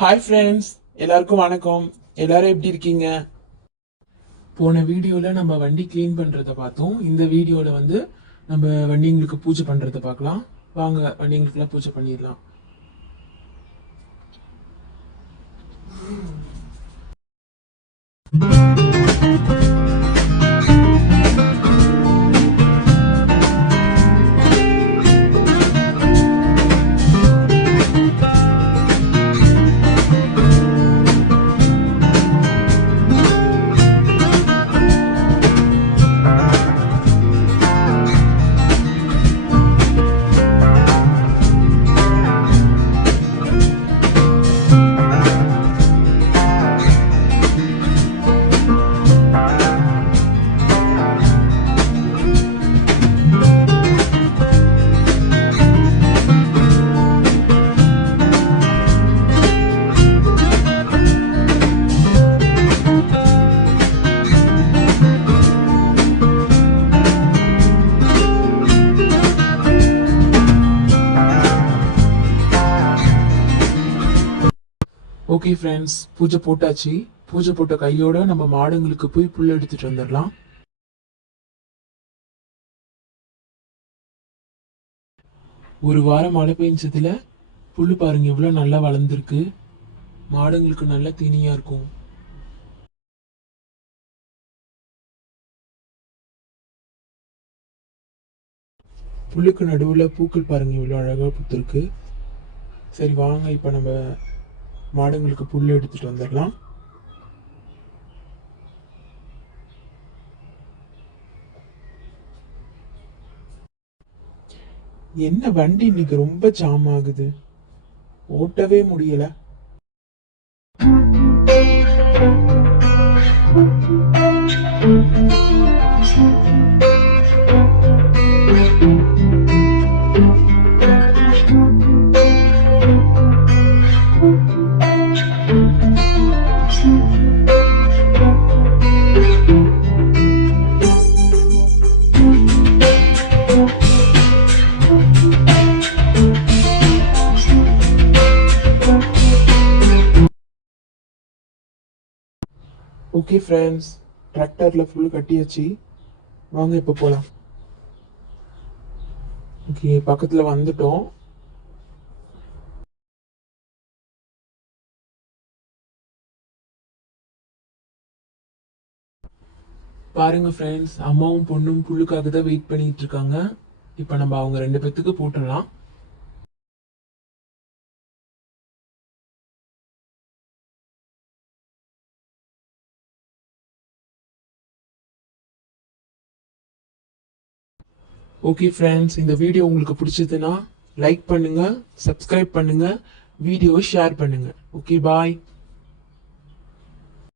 Hi friends, எல்லாருக்கும் வணக்கம். எல்லாரும் எப்படி இருக்கீங்க? போன வீடியோவில் நம்ம வண்டி க்ளீன் பண்ணுறதை பார்த்தோம். இந்த வீடியோவில் வந்து நம்ம வண்டிங்களுக்கு பூஜை பண்ணுறதை பார்க்கலாம். வாங்க வண்டிங்களுக்குலாம் பூஜை பண்ணிடலாம். ஓகே ஃப்ரெண்ட்ஸ், பூஜை போட்டாச்சு. பூஜை போட்ட கையோட நம்ம மாடுங்களுக்கு போய் புல் எடுத்துட்டு வந்துடலாம். ஒரு வாரம் மழை பெஞ்சதுல புல்லு பாருங்க எவ்வளவு நல்லா வளர்ந்துருக்கு. மாடுங்களுக்கு நல்ல தீனியா இருக்கும். புல்லுக்கு நடுவுல பூக்கள் பாருங்க இவ்வளவு அழகா பூத்திருக்கு. சரி வாங்க, இப்ப நம்ம மாடுங்களுக்கு புல் எடுத்துட்டு வந்துடலாம். என்ன வண்டி இன்னைக்கு ரொம்ப ஜாம் ஆகுது, ஓட்டவே முடியல. ஓகே ஃப்ரெண்ட்ஸ், டிராக்டர்ல ஃபுல் கட்டியாச்சு. வாங்க இப்போ போகலாம். ஓகே, பக்கத்துல வந்துட்டோம். பாருங்க ஃப்ரெண்ட்ஸ், அம்மாவும் பொண்ணும் புல்லுக்காக தான் வெயிட் பண்ணிட்டு இருக்காங்க. இப்போ நம்ம அவங்க 2 பேத்துக்கு போட்டுடலாம். ஓகே ஃப்ரெண்ட்ஸ், இந்த வீடியோ உங்களுக்கு பிடிச்சதுன்னா லைக் பண்ணுங்க, சப்ஸ்கிரைப் பண்ணுங்க, வீடியோவை ஷேர் பண்ணுங்க. ஓகே, பாய்.